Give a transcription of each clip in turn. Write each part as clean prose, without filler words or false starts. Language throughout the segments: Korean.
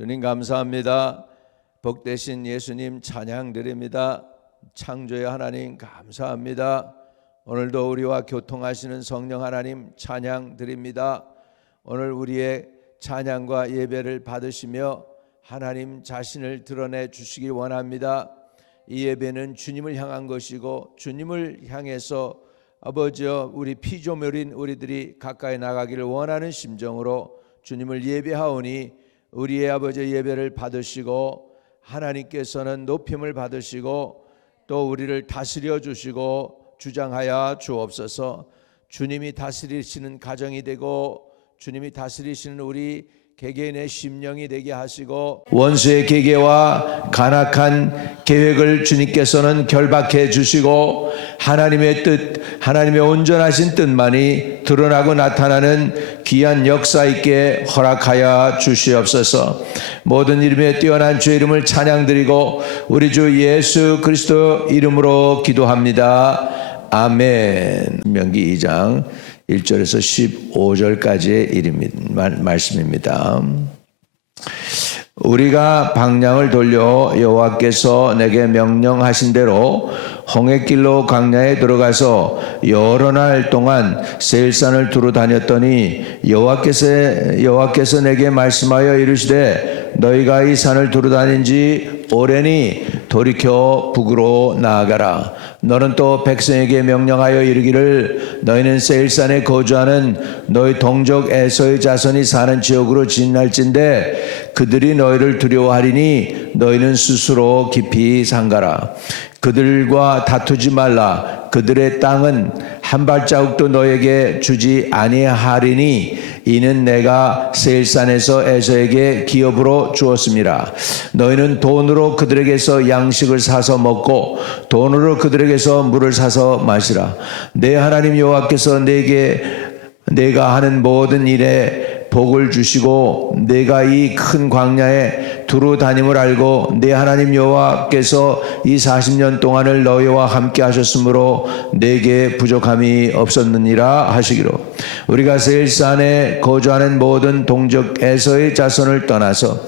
주님 감사합니다. 복되신 예수님 찬양드립니다. 창조의 하나님 감사합니다. 오늘도 우리와 교통하시는 성령 하나님 찬양드립니다. 오늘 우리의 찬양과 예배를 받으시며 하나님 자신을 드러내 주시기 원합니다. 이 예배는 주님을 향한 것이고 주님을 향해서 아버지여 우리 피조물인 우리들이 가까이 나가기를 원하는 심정으로 주님을 예배하오니 우리의 아버지 예배를 받으시고 하나님께서는 높임을 받으시고 또 우리를 다스려 주시고 주장하여 주옵소서. 주님이 다스리시는 가정이 되고 주님이 다스리시는 우리 개개인의 심령이 되게 하시고 원수의 계계와 간악한 계획을 주님께서는 결박해 주시고 하나님의 뜻, 하나님의 온전하신 뜻만이 드러나고 나타나는 귀한 역사 있게 허락하여 주시옵소서. 모든 이름에 뛰어난 주의 이름을 찬양드리고 우리 주 예수 그리스도 이름으로 기도합니다. 아멘. 신명기 2장 1절에서 15절까지의 말씀입니다. 우리가 방향을 돌려 여호와께서 내게 명령하신 대로 홍해길로 광야에 들어가서 여러 날 동안 세일산을 두루 다녔더니 여호와께서 내게 말씀하여 이르시되 너희가 이 산을 두루 다닌 지 오래니 돌이켜 북으로 나아가라. 너는 또 백성에게 명령하여 이르기를 너희는 세일산에 거주하는 너희 동족 에서의 자손이 사는 지역으로 진할진대 그들이 너희를 두려워하리니 너희는 스스로 깊이 삼가라. 그들과 다투지 말라. 그들의 땅은 한 발자국도 너에게 주지 아니하리니 이는 내가 세일산에서 에서에게 기업으로 주었습니다. 너희는 돈으로 그들에게서 양식을 사서 먹고 돈으로 그들에게서 물을 사서 마시라. 내 하나님 여호와께서 내가 하는 모든 일에 복을 주시고 내가 이 큰 광야에 두루 다님을 알고 내 하나님 여호와께서 이 40년 동안을 너희와 함께 하셨으므로 내게 부족함이 없었느니라 하시기로. 우리가 세일산에 거주하는 모든 동족 에서의 자손을 떠나서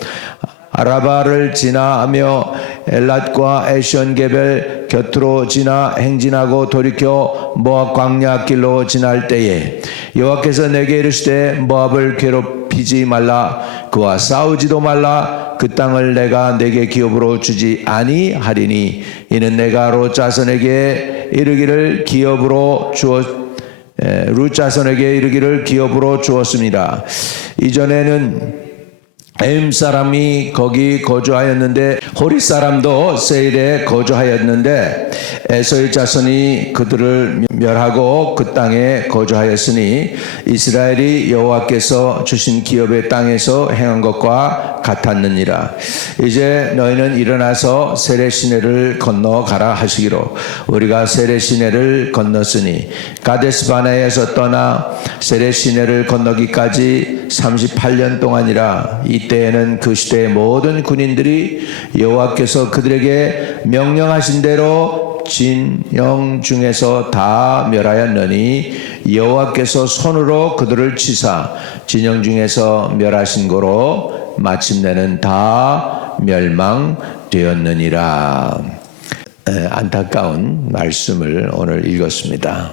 아라바를 지나며 엘랏과 에시온게벨 곁으로 지나 행진하고 돌이켜 모압 광야 길로 지날 때에 여호와께서 내게 이르시되 모압을 괴롭히지 말라. 그와 싸우지도 말라. 그 땅을 내가 내게 기업으로 주지 아니하리니 이는 내가 롯 자손에게 이르기를 기업으로 룻 자손에게 이르기를 기업으로 주었습니다. 이전에는 에임 사람이 거기 거주하였는데 호리 사람도 세일에 거주하였는데 에서의 자손이 그들을 멸하고 그 땅에 거주하였으니 이스라엘이 여호와께서 주신 기업의 땅에서 행한 것과 같았느니라. 이제 너희는 일어나서 세례 시내를 건너가라 하시기로 우리가 세례 시내를 건넜으니 가데스 바네에서 떠나 세례 시내를 건너기까지 38년 동안이라. 이때에는 그 시대의 모든 군인들이 여호와께서 그들에게 명령하신 대로 진영 중에서 다 멸하였느니 여호와께서 손으로 그들을 치사 진영 중에서 멸하신 거로 마침내는 다 멸망되었느니라. 안타까운 말씀을 오늘 읽었습니다.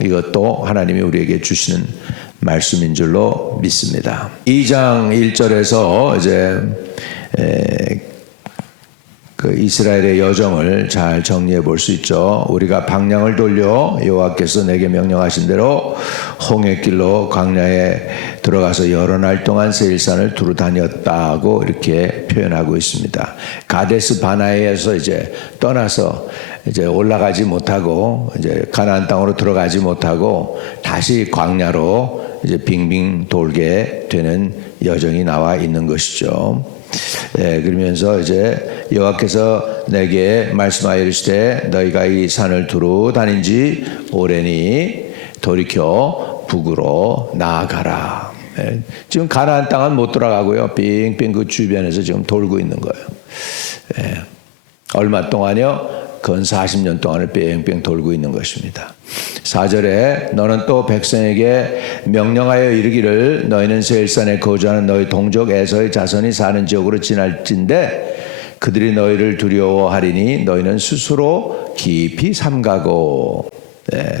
이것도 하나님이 우리에게 주시는 말씀인 줄로 믿습니다. 2장 1절에서 이제 그 이스라엘의 여정을 잘 정리해 볼 수 있죠. 우리가 방향을 돌려 여호와께서 내게 명령하신 대로 홍해길로 광야에 들어가서 여러 날 동안 세일산을 두루 다녔다고 이렇게 표현하고 있습니다. 가데스 바나에서 이제 떠나서 이제 올라가지 못하고 이제 가나안 땅으로 들어가지 못하고 다시 광야로 이제 빙빙 돌게 되는 여정이 나와 있는 것이죠. 그러면서 이제 여호와께서 내게 말씀하여 이르시되 너희가 이 산을 두루 다닌 지 오래니 돌이켜 북으로 나아가라. 지금 가나안 땅은 못 들어가고요. 빙빙 그 주변에서 지금 돌고 있는 거예요. 얼마 동안요? 건 40년 동안을 뺑뺑 돌고 있는 것입니다. 4절에 너는 또 백성에게 명령하여 이르기를 너희는 세일산에 거주하는 너희 동족 에서의 자손이 사는 지역으로 지날진대 그들이 너희를 두려워하리니 너희는 스스로 깊이 삼가고. 네.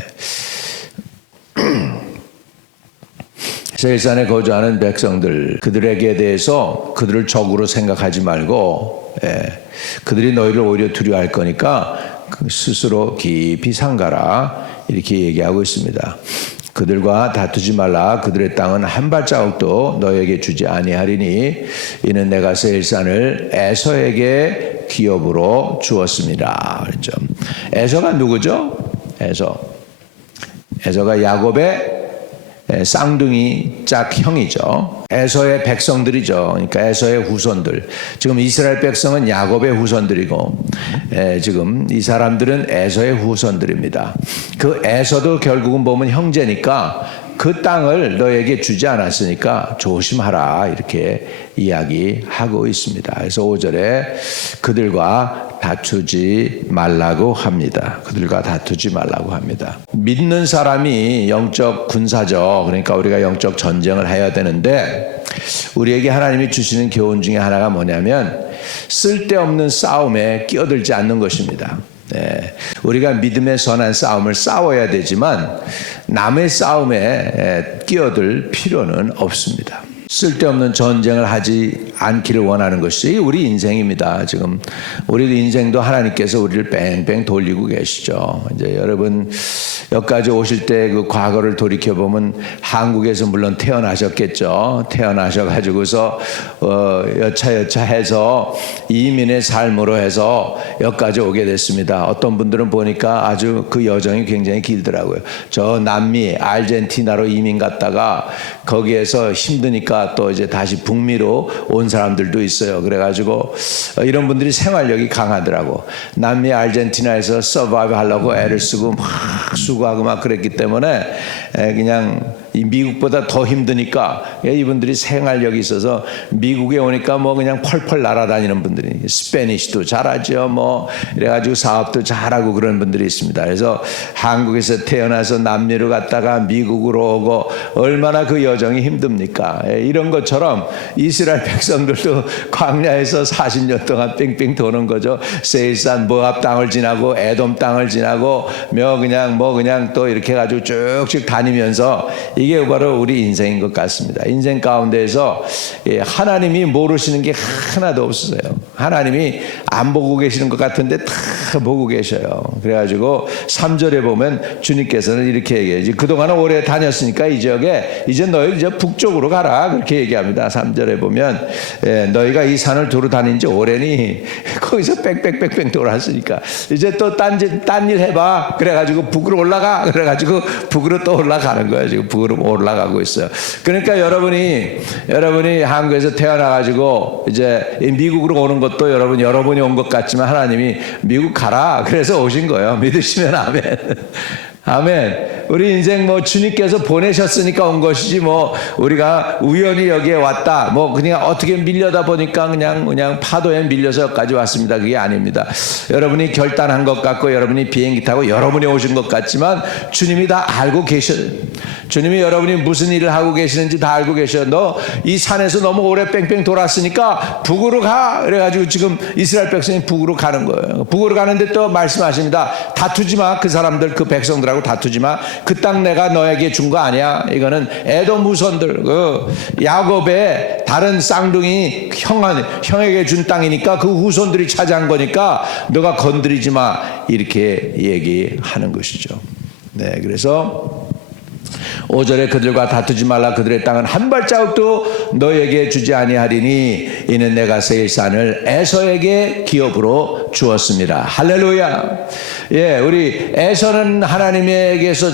세일산에 거주하는 백성들 그들에게 대해서 그들을 적으로 생각하지 말고 그들이 너희를 오히려 두려워할 거니까 스스로 깊이 삼가라 이렇게 얘기하고 있습니다. 그들과 다투지 말라. 그들의 땅은 한 발자국도 너에게 주지 아니하리니 이는 내가 세일산을 에서에게 기업으로 주었습니다. 그렇죠. 에서가 누구죠? 에서가 야곱의 쌍둥이 짝 형이죠. 에서의 백성들이죠. 그러니까 에서의 후손들. 지금 이스라엘 백성은 야곱의 후손들이고 지금 이 사람들은 에서의 후손들입니다. 그 에서도 결국은 보면 형제니까 그 땅을 너에게 주지 않았으니까 조심하라 이렇게 이야기하고 있습니다. 그래서 5절에 그들과 다투지 말라고 합니다. 그들과 다투지 말라고 합니다. 믿는 사람이 영적 군사죠. 그러니까 우리가 영적 전쟁을 해야 되는데 우리에게 하나님이 주시는 교훈 중에 하나가 뭐냐면 쓸데없는 싸움에 끼어들지 않는 것입니다. 네, 우리가 믿음의 선한 싸움을 싸워야 되지만 남의 싸움에 끼어들 필요는 없습니다. 쓸데없는 전쟁을 하지 않기를 원하는 것이 우리 인생입니다. 지금 우리 인생도 하나님께서 우리를 뺑뺑 돌리고 계시죠. 이제 여러분 여기까지 오실 때 그 과거를 돌이켜 보면 한국에서 물론 태어나셨겠죠. 태어나셔가지고서 여차여차해서 이민의 삶으로 해서 여기까지 오게 됐습니다. 어떤 분들은 보니까 아주 그 여정이 굉장히 길더라고요. 저 남미 아르헨티나로 이민 갔다가 거기에서 힘드니까 또 이제 다시 북미로 온 사람들도 있어요. 그래가지고 이런 분들이 생활력이 강하더라고. 남미 아르헨티나에서 서바이브 하려고 애를 쓰고 막 수고하고 막 그랬기 때문에 그냥 미국보다 더 힘드니까 이분들이 생활력이 있어서 미국에 오니까 뭐 그냥 펄펄 날아다니는 분들이 스페니쉬도 잘하죠. 뭐 이래가지고 사업도 잘하고 그런 분들이 있습니다. 그래서 한국에서 태어나서 남미로 갔다가 미국으로 오고 얼마나 그 여정이 힘듭니까? 이런 것처럼 이스라엘 백성들도 광야에서 40년 동안 뺑뺑 도는 거죠. 세일산 모압 땅을 지나고 에돔 땅을 지나고 뭐 그냥 또 이렇게 해가지고 쭉쭉 다니면서 이게 바로 우리 인생인 것 같습니다. 인생 가운데에서 하나님이 모르시는 게 하나도 없어요. 하나님이 안 보고 계시는 것 같은데 다 보고 계셔요. 그래가지고 3절에 보면 주님께서는 이렇게 얘기해야지. 그동안은 오래 다녔으니까 이 지역에 이제 너희 이제 북쪽으로 가라 그렇게 얘기합니다. 3절에 보면 너희가 이 산을 두루 다닌 지 오래니 거기서 뺑뺑뺑뺑 돌았으니까 이제 또 딴 일 해봐. 그래가지고 북으로 올라가. 그래가지고 북으로 또 올라가는 거예요. 지금 북으로 올라가고 있어요. 그러니까 여러분이 한국에서 태어나가지고 이제 미국으로 오는 것도 여러분이 온 것 같지만 하나님이 미국 가라. 그래서 오신 거예요. 믿으시면 아멘. 아멘. 우리 인생 뭐 주님께서 보내셨으니까 온 것이지 뭐 우리가 우연히 여기에 왔다. 뭐 그냥 어떻게 밀려다 보니까 그냥 파도에 밀려서 여기까지 왔습니다. 그게 아닙니다. 여러분이 결단한 것 같고 여러분이 비행기 타고 여러분이 오신 것 같지만 주님이 다 알고 계셔요. 주님이 여러분이 무슨 일을 하고 계시는지 다 알고 계셔요. 너 이 산에서 너무 오래 뺑뺑 돌았으니까 북으로 가. 그래가지고 지금 이스라엘 백성이 북으로 가는 거예요. 북으로 가는데 또 말씀하십니다. 다투지 마. 그 사람들 그 백성들하고 다투지 마. 그 땅 내가 너에게 준 거 아니야. 이거는 에돔 후손들 야곱의 다른 쌍둥이 형에게 준 땅이니까 그 후손들이 차지한 거니까 너가 건드리지 마. 이렇게 얘기하는 것이죠. 네, 그래서 5절에 그들과 다투지 말라. 그들의 땅은 한 발자국도 너에게 주지 아니하리니 이는 내가 세일산을 에서에게 기업으로 주었습니다. 할렐루야. 예, 우리 에서는 하나님에게서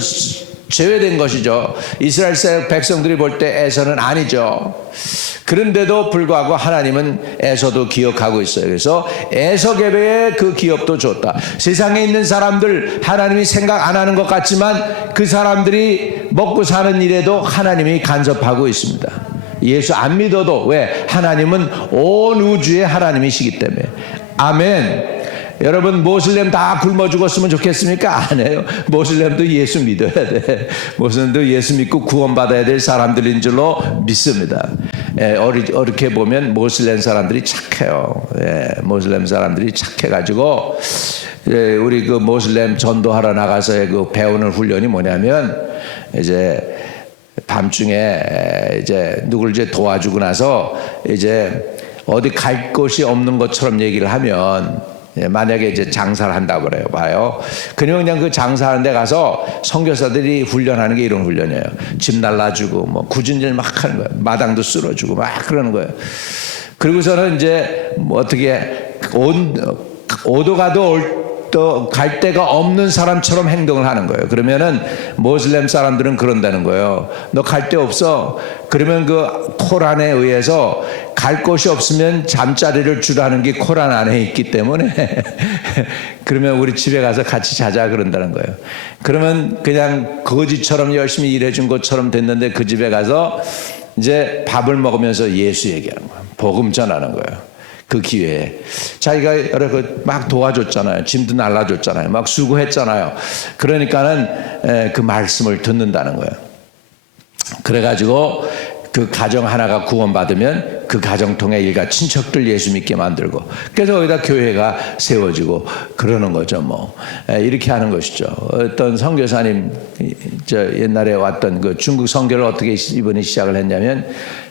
제외된 것이죠. 이스라엘 백성들이 볼 때 에서는 아니죠. 그런데도 불구하고 하나님은 에서도 기억하고 있어요. 그래서 에서계배에 그 기업도 줬다. 세상에 있는 사람들 하나님이 생각 안 하는 것 같지만 그 사람들이 먹고 사는 일에도 하나님이 간섭하고 있습니다. 예수 안 믿어도 왜? 하나님은 온 우주의 하나님이시기 때문에. 아멘. 여러분 모슬렘 다 굶어 죽었으면 좋겠습니까? 아니에요. 모슬렘도 예수 믿어야 돼. 모슬렘도 예수 믿고 구원받아야 될 사람들인 줄로 믿습니다. 어렵게 보면 모슬렘 사람들이 착해요. 모슬렘 사람들이 착해가지고 우리 그 모슬렘 전도하러 나가서의 그 배우는 훈련이 뭐냐면 이제 밤중에 이제 누굴 이제 도와주고 나서 이제 어디 갈 곳이 없는 것처럼 얘기를 하면 만약에 이제 장사를 한다고 그래요. 봐요. 그냥 그 장사하는 데 가서 선교사들이 훈련하는 게 이런 훈련이에요. 집 날라주고 뭐 굳은 일 막 하는 거예요. 마당도 쓸어주고 막 그러는 거예요. 그리고서는 이제 뭐 어떻게 오도 가도 또 갈 데가 없는 사람처럼 행동을 하는 거예요. 그러면은 모슬렘 사람들은 그런다는 거예요. 너 갈 데 없어? 그러면 그 코란에 의해서 갈 곳이 없으면 잠자리를 주라는 게 코란 안에 있기 때문에 그러면 우리 집에 가서 같이 자자 그런다는 거예요. 그러면 그냥 거지처럼 열심히 일해준 것처럼 됐는데 그 집에 가서 이제 밥을 먹으면서 예수 얘기하는 거예요. 복음 전하는 거예요. 그 기회에 자기가 여러 막 도와줬잖아요. 짐도 날라줬잖아요. 막 수고했잖아요. 그러니까는 그 말씀을 듣는다는 거예요. 그래가지고 그 가정 하나가 구원받으면 그 가정 통해 일가 친척들 예수 믿게 만들고 그래서 거기다 교회가 세워지고 그러는 거죠. 뭐 이렇게 하는 것이죠. 어떤 선교사님 저 옛날에 왔던 그 중국 선교를 어떻게 이번에 시작을 했냐면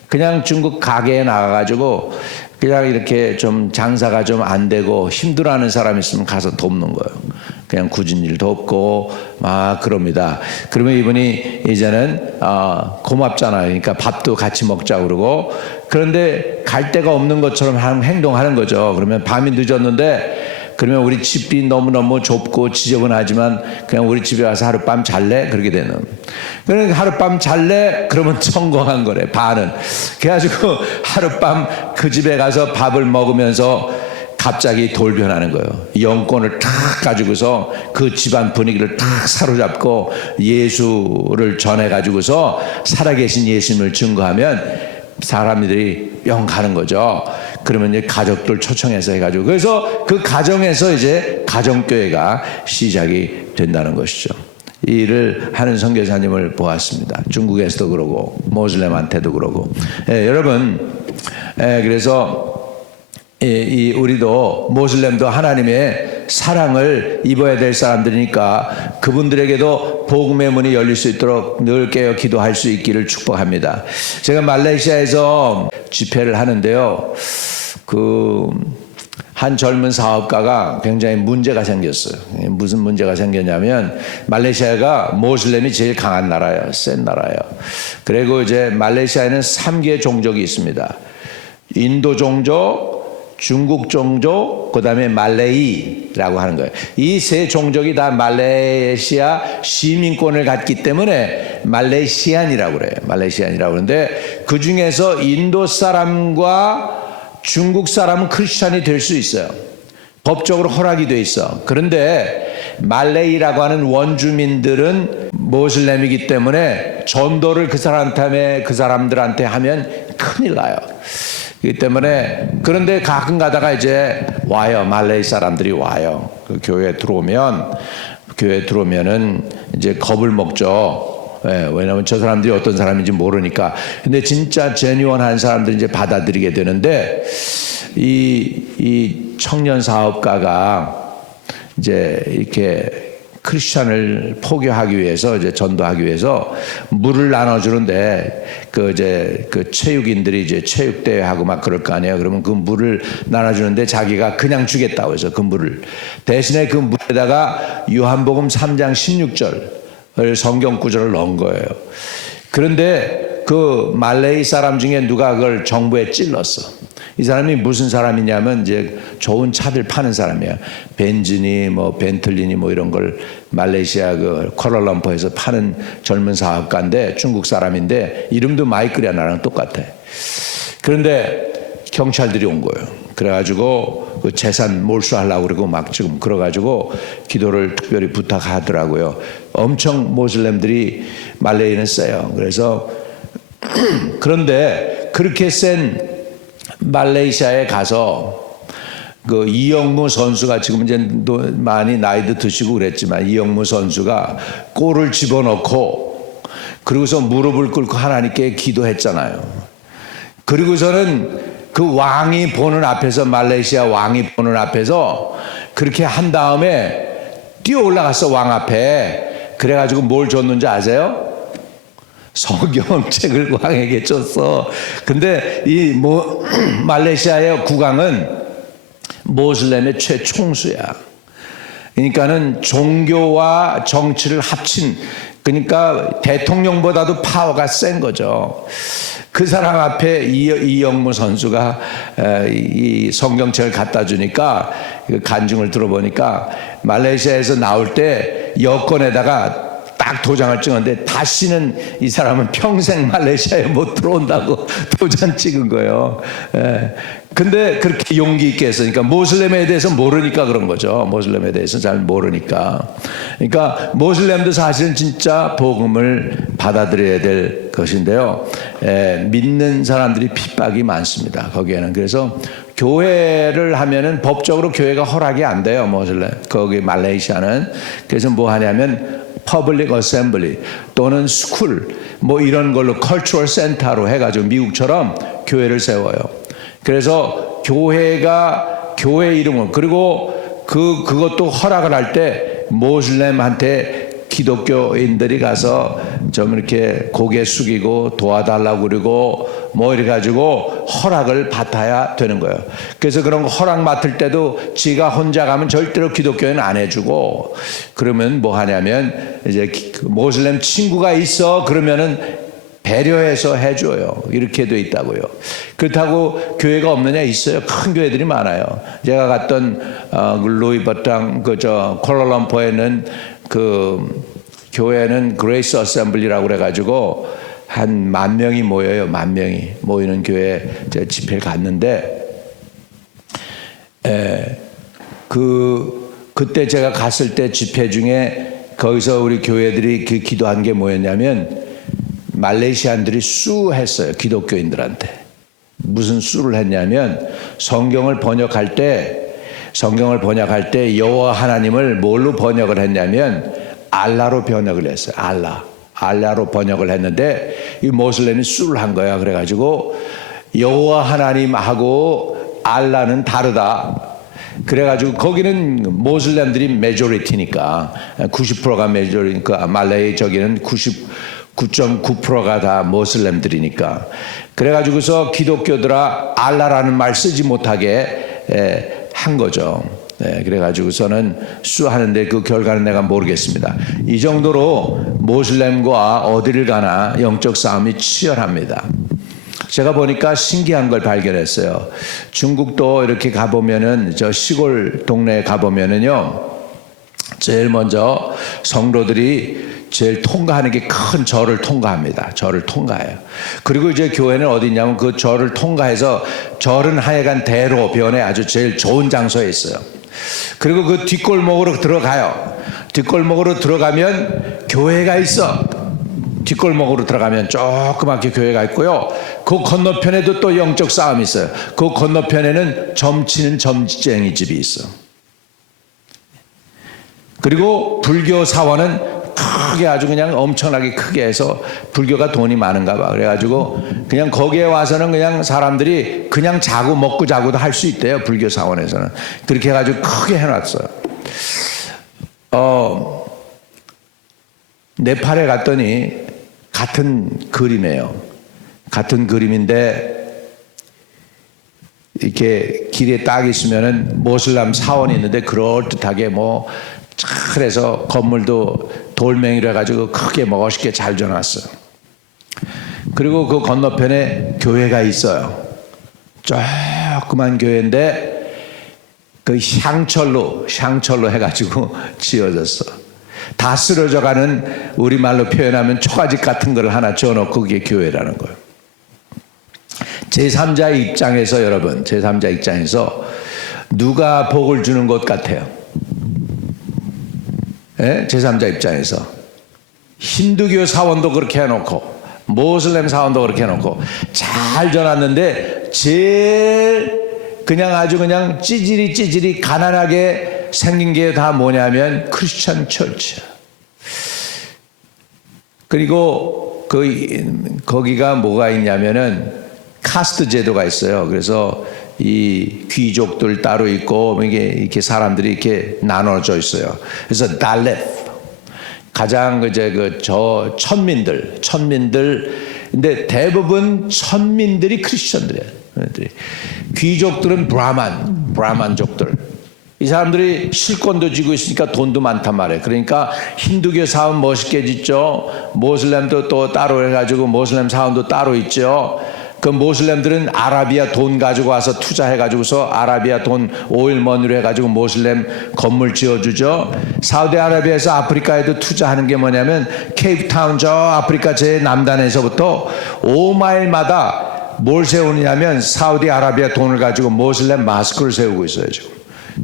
그냥 중국 가게에 나가가지고 그냥 이렇게 좀 장사가 좀 안 되고 힘들어하는 사람 있으면 가서 돕는 거예요. 그냥 굳은 일도 없고 막 그럽니다. 그러면 이분이 이제는 고맙잖아요. 그러니까 밥도 같이 먹자 그러고 그런데 갈 데가 없는 것처럼 행동하는 거죠. 그러면 밤이 늦었는데 그러면 우리 집이 너무너무 좁고 지저분하지만 그냥 우리 집에 와서 하룻밤 잘래? 그렇게 되는. 그러니까 하룻밤 잘래? 그러면 성공한 거래. 반은. 그래가지고 하룻밤 그 집에 가서 밥을 먹으면서 갑자기 돌변하는 거예요. 영권을 탁 가지고서 그 집안 분위기를 탁 사로잡고 예수를 전해가지고서 살아계신 예수님을 증거하면 사람들이 영 가는 거죠. 그러면 이제 가족들 초청해서 해가지고 그래서 그 가정에서 이제 가정교회가 시작이 된다는 것이죠. 이 일을 하는 선교사님을 보았습니다. 중국에서도 그러고 모슬렘한테도 그러고 여러분 그래서 우리도 모슬렘도 하나님의 사랑을 입어야 될 사람들이니까 그분들에게도 복음의 문이 열릴 수 있도록 늘 깨어 기도할 수 있기를 축복합니다. 제가 말레이시아에서 집회를 하는데요. 한 젊은 사업가가 굉장히 문제가 생겼어요. 무슨 문제가 생겼냐면 말레이시아가 모슬렘이 제일 강한 나라예요. 센 나라예요. 그리고 이제 말레이시아에는 3개의 종족이 있습니다. 인도 종족, 중국 종족, 그 다음에 말레이라고 하는 거예요. 이 세 종족이 다 말레이시아 시민권을 갖기 때문에 말레이시안이라고 그래요. 말레이시안이라고 그러는데 그 중에서 인도 사람과 중국 사람은 크리스찬이 될 수 있어요. 법적으로 허락이 돼 있어. 그런데 말레이라고 하는 원주민들은 모슬렘이기 때문에 전도를 그 사람들한테 하면 큰일 나요. 그렇기 때문에 그런데 가끔 가다가 이제 와요. 말레이 사람들이 와요. 그 교회에 들어오면은 이제 겁을 먹죠. 왜냐하면 저 사람들이 어떤 사람인지 모르니까. 근데 진짜 제뉴원한 사람들이 이제 받아들이게 되는데 이 청년 사업가가 이제 이렇게 크리스찬을 포교하기 위해서 이제 전도하기 위해서 물을 나눠주는데 그 체육인들이 이제 체육대회하고 막 그럴 거 아니에요. 그러면 그 물을 나눠주는데 자기가 그냥 주겠다고 해서 그 물을 대신에 그 물에다가 요한복음 3장 16절 성경 구절을 넣은 거예요. 그런데 그 말레이 사람 중에 누가 그걸 정부에 찔렀어. 이 사람이 무슨 사람이냐면 이제 좋은 차들 파는 사람이야. 벤즈니 뭐 벤틀리니 뭐 이런 걸 말레이시아 그 쿠알라룸푸르에서 파는 젊은 사업가인데 중국 사람인데 이름도 마이클이야. 나랑 똑같아. 그런데 경찰들이 온 거예요. 그래가지고 그 재산 몰수하려고 그러고 막 지금 그래가지고 기도를 특별히 부탁하더라고요. 엄청 모슬렘들이 말레이는 세요. 그래서 그런데 그렇게 센 말레이시아에 가서 그 이영무 선수가 지금 이제 많이 나이도 드시고 그랬지만 이영무 선수가 골을 집어넣고 그리고서 무릎을 꿇고 하나님께 기도했잖아요. 그리고서는 그 왕이 보는 앞에서 말레이시아 왕이 보는 앞에서 그렇게 한 다음에 뛰어 올라갔어 왕 앞에. 그래가지고 뭘 줬는지 아세요? 성경책을 왕에게 줬어. 근데 이 말레이시아의 국왕은 모슬렘의 최총수야. 그러니까는 종교와 정치를 합친, 그러니까 대통령보다도 파워가 센 거죠. 그 사람 앞에 이영무 선수가 이 성경책을 갖다 주니까 간증을 들어보니까 말레이시아에서 나올 때 여권에다가 딱 도장을 찍었는데 다시는 이 사람은 평생 말레이시아에 못 들어온다고 도장 찍은 거예요. 근데 그렇게 용기 있게 했으니까 모슬렘에 대해서 모르니까 그런 거죠. 모슬렘에 대해서 잘 모르니까. 그러니까 모슬렘도 사실은 진짜 복음을 받아들여야 될 것인데요. 믿는 사람들이 핍박이 많습니다. 거기에는. 그래서 교회를 하면은 법적으로 교회가 허락이 안 돼요. 모슬렘. 거기 말레이시아는. 그래서 뭐 하냐면 퍼블릭 어셈블리 또는 스쿨 뭐 이런 걸로 컬처럴 센터로 해가지고 미국처럼 교회를 세워요. 그래서 교회가 교회 이름을 그리고 그것도 허락을 할 때 모슬렘한테 기독교인들이 가서 좀 이렇게 고개 숙이고 도와달라고 그러고 뭐 이래 가지고 허락을 받아야 되는 거예요. 그래서 그런 거 허락 맡을 때도 지가 혼자 가면 절대로 기독교인은 안 해주고 그러면 뭐 하냐면 이제 모슬렘 친구가 있어 그러면은 배려해서 해줘요. 이렇게 돼 있다고요. 그렇다고 교회가 없느냐? 있어요. 큰 교회들이 많아요. 제가 갔던 루이버탕 콜라룸푸르에는 그 교회는 그레이스 어셈블리라고 그래가지고 한 10,000명이 모여요. 10,000명이 모이는 교회 제가 집회를 갔는데 그때 제가 갔을 때 집회 중에 거기서 우리 교회들이 그 기도한 게 뭐였냐면 말레이시안들이 수했어요. 기독교인들한테. 무슨 수를 했냐면 성경을 번역할 때 여호와 하나님을 뭘로 번역을 했냐면 알라로 번역을 했어요. 알라로 번역을 했는데 이 모슬렘이 수를 한 거야. 그래가지고 여호와 하나님하고 알라는 다르다. 그래가지고 거기는 모슬렘들이 메조리티니까 90%가 메조리니까 말레이 저기는 99.9%가 다 모슬렘들이니까 그래가지고서 기독교들아 알라라는 말 쓰지 못하게 한 거죠. 그래가지고서는 수하는데 그 결과는 내가 모르겠습니다. 이 정도로 모슬렘과 어디를 가나 영적 싸움이 치열합니다. 제가 보니까 신기한 걸 발견했어요. 중국도 이렇게 가보면은 저 시골 동네에 가보면은요, 제일 먼저 성도들이 제일 통과하는 게 큰 절을 통과합니다. 절을 통과해요. 그리고 이제 교회는 어디 있냐면 그 절을 통과해서 절은 하여간 대로변에 아주 제일 좋은 장소에 있어요. 그리고 그 뒷골목으로 들어가요. 뒷골목으로 들어가면 교회가 있어. 뒷골목으로 들어가면 조그맣게 교회가 있고요. 그 건너편에도 또 영적 싸움이 있어요. 그 건너편에는 점치는 점쟁이 집이 있어. 그리고 불교 사원은 크게 아주 그냥 엄청나게 크게 해서 불교가 돈이 많은가 봐. 그래가지고 그냥 거기에 와서는 그냥 사람들이 그냥 자고 먹고 자고도 할 수 있대요. 불교 사원에서는. 그렇게 해가지고 크게 해놨어요. 네팔에 갔더니 같은 그림이에요. 같은 그림인데 이렇게 길에 딱 있으면은 모슬람 사원이 있는데 그럴듯하게 뭐 그래서 건물도 돌멩이로 해가지고 크게 멋있게 잘 지어놨어요. 그리고 그 건너편에 교회가 있어요. 조그만 교회인데 그 향철로 해가지고 지어졌어. 다 쓰러져가는 우리말로 표현하면 초가집 같은 걸 하나 지어놓고 그게 교회라는 거예요. 제3자 입장에서 여러분, 제3자 입장에서 누가 복을 주는 것 같아요? 제3자 입장에서 힌두교 사원도 그렇게 해놓고 모슬렘 사원도 그렇게 해놓고 잘 전놨는데 제일 그냥 아주 그냥 찌질이 가난하게 생긴 게 다 뭐냐면 크리스천 처치야. 그리고 거기가 뭐가 있냐면은 카스트 제도가 있어요. 그래서 이 귀족들 따로 있고 이렇게 사람들이 이렇게 나눠져 있어요. 그래서 달렛 가장 저 천민들 근데 대부분 천민들이 크리스천들이에요. 귀족들은 브라만족들. 이 사람들이 실권도 쥐고 있으니까 돈도 많단 말이에요. 그러니까 힌두교 사원 멋있게 짓죠. 모슬렘도 또 따로 해가지고 모슬렘 사원도 따로 있죠. 그 모슬렘들은 아라비아 돈 가지고 와서 투자해가지고서 아라비아 돈 오일머니로 해가지고 모슬렘 건물 지어주죠. 사우디아라비아에서 아프리카에도 투자하는 게 뭐냐면 케이프타운 저 아프리카 제 남단에서부터 5마일마다 뭘 세우느냐면 사우디아라비아 돈을 가지고 모슬렘 마스크를 세우고 있어요. 지금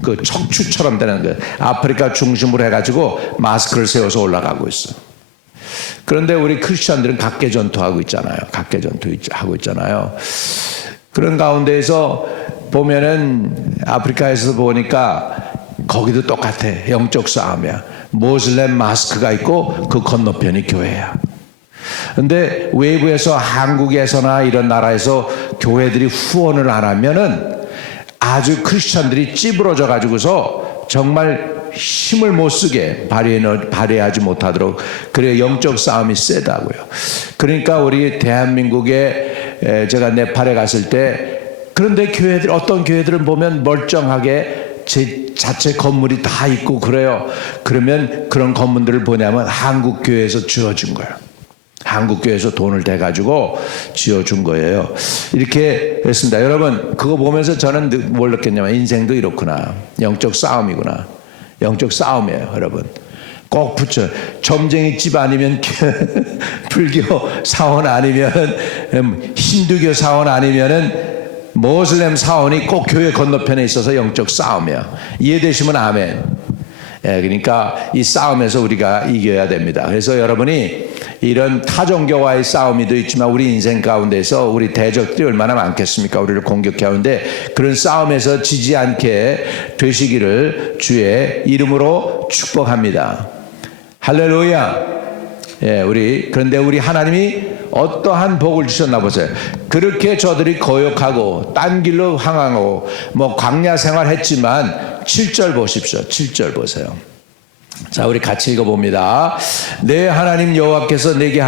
그 척추처럼 되는 거 아프리카 중심으로 해가지고 마스크를 세워서 올라가고 있어요. 그런데 우리 크리스천들은 각계 전투하고 있잖아요. 각계 전투하고 있잖아요. 그런 가운데에서 보면은 아프리카에서 보니까 거기도 똑같아. 영적 싸움이야. 모슬렘 마스크가 있고 그 건너편이 교회야. 근데 외부에서 한국에서나 이런 나라에서 교회들이 후원을 안 하면은 아주 크리스천들이 찌부러져 가지고서 정말 힘을 못 쓰게 발휘하지 못하도록 그래 영적 싸움이 세다고요. 그러니까 우리 대한민국에 제가 네팔에 갔을 때 그런데 교회들 어떤 교회들은 보면 멀쩡하게 자체 건물이 다 있고 그래요. 그러면 그런 건물들을 보냐면 한국 교회에서 지어준 거예요. 한국 교회에서 돈을 대가지고 지어준 거예요. 이렇게 했습니다. 여러분 그거 보면서 저는 뭘 느꼈냐면 인생도 이렇구나. 영적 싸움이구나. 영적 싸움이에요, 여러분. 꼭 붙여. 점쟁이 집 아니면 불교 사원 아니면 힌두교 사원 아니면은 모슬렘 사원이 꼭 교회 건너편에 있어서 영적 싸움이야. 이해되시면 아멘. 예, 그러니까 이 싸움에서 우리가 이겨야 됩니다. 그래서 여러분이 이런 타종교와의 싸움이도 있지만 우리 인생 가운데서 우리 대적들이 얼마나 많겠습니까? 우리를 공격해오는데 그런 싸움에서 지지 않게 되시기를 주의 이름으로 축복합니다. 할렐루야. 예, 그런데 우리 하나님이 어떠한 복을 주셨나 보세요. 그렇게 저들이 거역하고 딴 길로 향하고 광야 생활했지만 7절 보십시오. 7절 보세요. 자, 우리 같이 읽어봅니다. 내 하나님 여호와께서 내가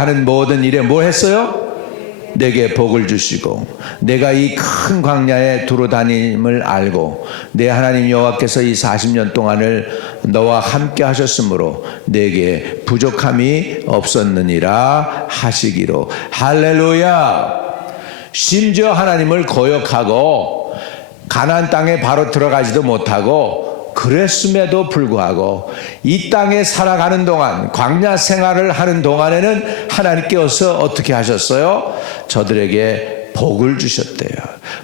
하는 모든 일에 뭘 했어요? 내게 복을 주시고 내가 이 큰 광야에 두루 다님을 알고 내 하나님 여호와께서 이 40년 동안을 너와 함께 하셨으므로 내게 부족함이 없었느니라 하시기로. 할렐루야. 심지어 하나님을 거역하고 가나안 땅에 바로 들어가지도 못하고 그랬음에도 불구하고 이 땅에 살아가는 동안 광야 생활을 하는 동안에는 하나님께서 어떻게 하셨어요? 저들에게 복을 주셨대요.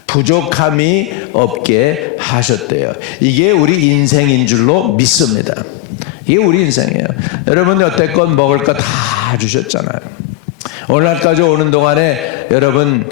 부족함이 없게 하셨대요. 이게 우리 인생인 줄로 믿습니다. 이게 우리 인생이에요. 여러분 여태껏 먹을 거 다 주셨잖아요. 오늘날까지 오는 동안에 여러분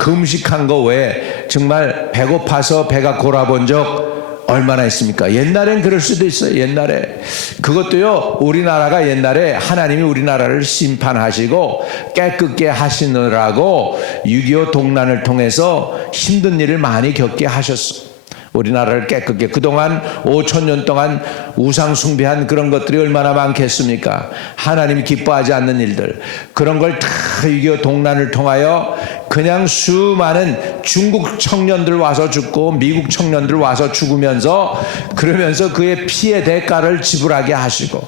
금식한 거 외에 정말 배고파서 배가 골아본 적 얼마나 있습니까? 옛날엔 그럴 수도 있어요. 옛날에 그것도요. 우리나라가 옛날에 하나님이 우리나라를 심판하시고 깨끗게 하시느라고 6.25 동란을 통해서 힘든 일을 많이 겪게 하셨어. 우리나라를 깨끗게 그동안 5,000년 동안 우상 숭배한 그런 것들이 얼마나 많겠습니까? 하나님이 기뻐하지 않는 일들 그런 걸 다 6.25 동란을 통하여 그냥 수많은 중국 청년들 와서 죽고 미국 청년들 와서 죽으면서 그러면서 그의 피의 대가를 지불하게 하시고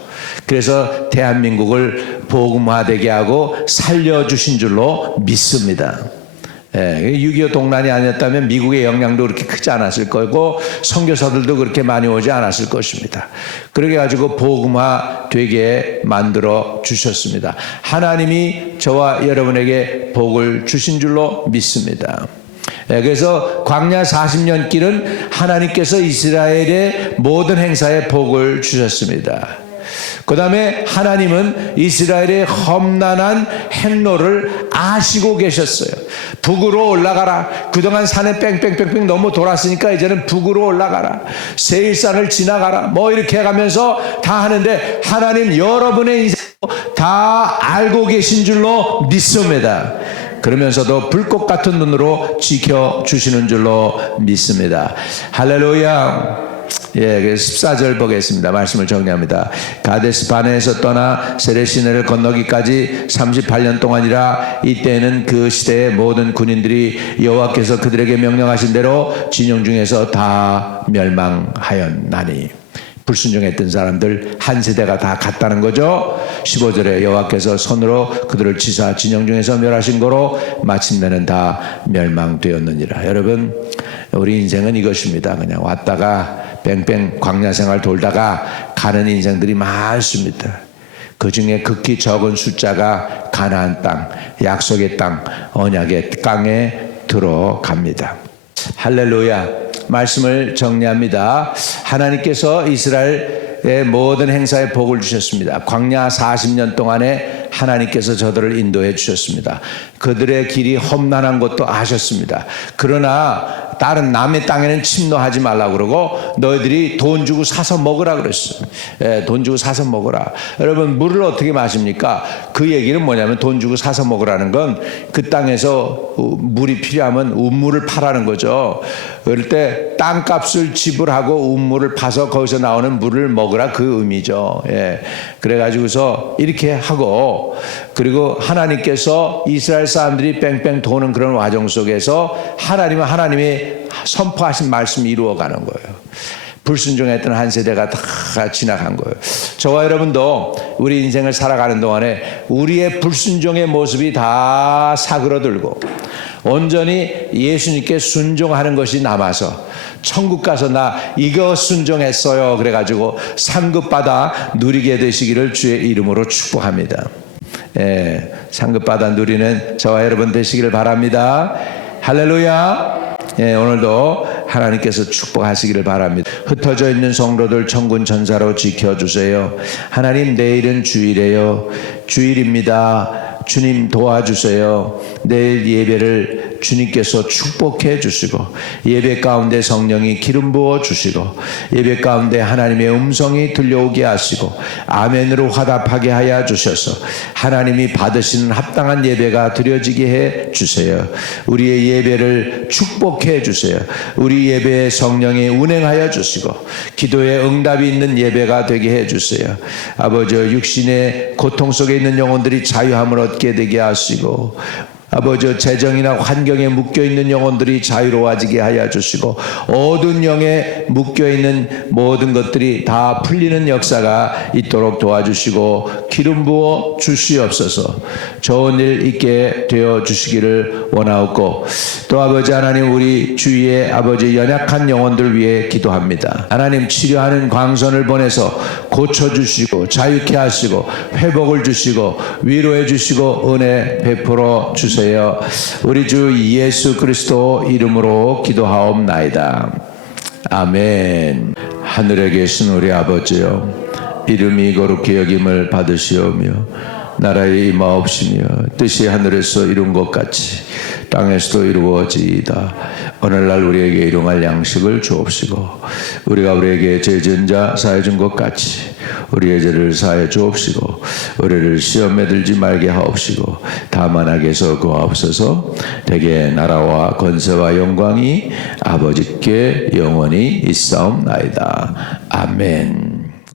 그래서 대한민국을 복음화되게 하고 살려주신 줄로 믿습니다. 6.25 동란이 아니었다면 미국의 영향도 그렇게 크지 않았을 거고 선교사들도 그렇게 많이 오지 않았을 것입니다. 그렇게 가지고 복음화 되게 만들어 주셨습니다. 하나님이 저와 여러분에게 복을 주신 줄로 믿습니다. 그래서 광야 40년 길은 하나님께서 이스라엘의 모든 행사에 복을 주셨습니다. 그 다음에 하나님은 이스라엘의 험난한 행로를 아시고 계셨어요. 북으로 올라가라. 그동안 산에 뺑뺑뺑뺑 너무 돌았으니까 이제는 북으로 올라가라. 세일산을 지나가라. 뭐 이렇게 해가면서 다 하는데 하나님 여러분의 인생 다 알고 계신 줄로 믿습니다. 그러면서도 불꽃 같은 눈으로 지켜주시는 줄로 믿습니다. 할렐루야. 예, 14절 보겠습니다. 말씀을 정리합니다. 가데스 바네에서 떠나 세레시네를 건너기까지 38년 동안이라. 이때는 그 시대의 모든 군인들이 여호와께서 그들에게 명령하신 대로 진영 중에서 다 멸망하였나니. 불순종했던 사람들 한 세대가 다 갔다는 거죠. 15절에 여호와께서 손으로 그들을 치사 진영 중에서 멸하신 거로 마침내는 다 멸망되었느니라. 여러분, 우리 인생은 이것입니다. 그냥 왔다가 뺑뺑 광야 생활 돌다가 가는 인생들이 많습니다. 그 중에 극히 적은 숫자가 가나안 땅, 약속의 땅, 언약의 땅에 들어갑니다. 할렐루야. 말씀을 정리합니다. 하나님께서 이스라엘의 모든 행사에 복을 주셨습니다. 광야 40년 동안에 하나님께서 저들을 인도해 주셨습니다. 그들의 길이 험난한 것도 아셨습니다. 그러나 다른 남의 땅에는 침노하지 말라고 그러고 너희들이 돈 주고 사서 먹으라 그랬어요. 예, 돈 주고 사서 먹으라. 여러분, 물을 어떻게 마십니까? 그 얘기는 뭐냐면 돈 주고 사서 먹으라는 건 그 땅에서 물이 필요하면 우물을 파라는 거죠. 그럴 때 땅값을 지불하고 우물을 파서 거기서 나오는 물을 먹으라, 그 의미죠. 예. 그래가지고서 이렇게 하고, 그리고 하나님께서 이스라엘 사람들이 뺑뺑 도는 그런 과정 속에서 하나님이 선포하신 말씀이 이루어가는 거예요. 불순종했던 한 세대가 다 지나간 거예요. 저와 여러분도 우리 인생을 살아가는 동안에 우리의 불순종의 모습이 다 사그러들고 온전히 예수님께 순종하는 것이 남아서 천국 가서 나 이거 순종했어요 그래가지고 상급받아 누리게 되시기를 주의 이름으로 축복합니다. 예, 상급받아 누리는 저와 여러분 되시기를 바랍니다. 할렐루야. 예, 오늘도 하나님께서 축복하시기를 바랍니다. 흩어져 있는 성도들 천군 천사로 지켜주세요. 하나님, 내일은 주일이에요. 주일입니다. 주님 도와주세요. 내일 예배를 주님께서 축복해 주시고 예배 가운데 성령이 기름 부어 주시고 예배 가운데 하나님의 음성이 들려오게 하시고 아멘으로 화답하게 하여 주셔서 하나님이 받으시는 합당한 예배가 드려지게 해 주세요. 우리의 예배를 축복해 주세요. 우리 예배에 성령이 운행하여 주시고 기도에 응답이 있는 예배가 되게 해 주세요. 아버지, 육신의 고통 속에 있는 영혼들이 자유함을 얻게 되게 하시고 아버지, 재정이나 환경에 묶여있는 영혼들이 자유로워지게 하여 주시고 어두운 영에 묶여있는 모든 것들이 다 풀리는 역사가 있도록 도와주시고 기름 부어 주시옵소서. 좋은 일 있게 되어 주시기를 원하옵고 또 아버지 하나님, 우리 주위에 아버지 연약한 영혼들 위해 기도합니다. 하나님, 치료하는 광선을 보내서 고쳐주시고 자유케 하시고 회복을 주시고 위로해 주시고 은혜 베풀어 주세요. 우리 주 예수 그리스도 이름으로 기도하옵나이다. 아멘. 하늘에 계신 우리 아버지여, 이름이 거룩히 여김을 받으시오며 나라의 임하옵시며 뜻이 하늘에서 이룬 것 같이 땅에서도 이루어지이다. 오늘날 우리에게 일용할 양식을 주옵시고 우리가 우리에게 죄 지은 자 사해 준 것 같이 우리의 죄를 사해 주옵시고 우리를 시험에 들지 말게 하옵시고 다만 악에서 구하옵소서. 대개 나라와 권세와 영광이 아버지께 영원히 있사옵나이다. 아멘.